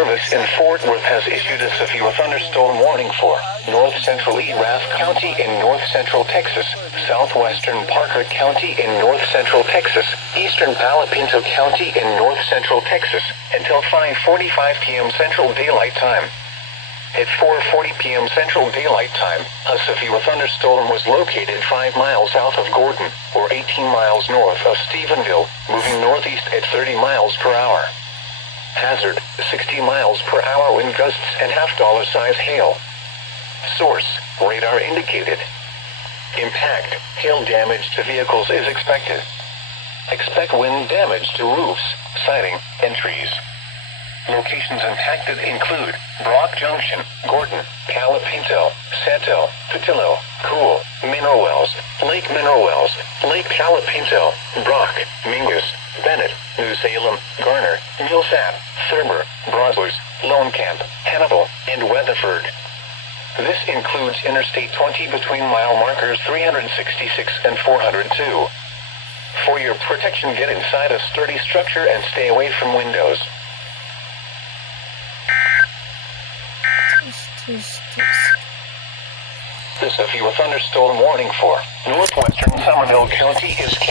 Service in Fort Worth has issued a severe thunderstorm warning for north-central EAS County in north-central Texas, southwestern Parker County in north-central Texas, eastern Palo Pinto County in north-central Texas, until 5:45 p.m. Central Daylight Time. At 4:40 p.m. Central Daylight Time, a severe thunderstorm was located 5 miles south of Gordon, or 18 miles north of Stephenville, moving northeast at 30 miles per hour. Hazard, 60 miles per hour wind gusts and $half size hail. Source, radar indicated. Impact, hail damage to vehicles is expected. Expect wind damage to roofs, siding, and trees. Locations impacted include Brock Junction, Gordon, Palo Pinto, Santo, Patillo, Cool, Mineral Wells, Lake Mineral Wells, Lake Palo Pinto, Brock, Mingus, Bennett, New Salem, Garner, Millsap, Thurber, Brazos, Lone Camp, Hannibal, and Weatherford. This includes Interstate 20 between mile markers 366 and 402. For your protection, get inside a sturdy structure and stay away from windows. The severe thunderstorm warning for northwestern Somerville County is canceled.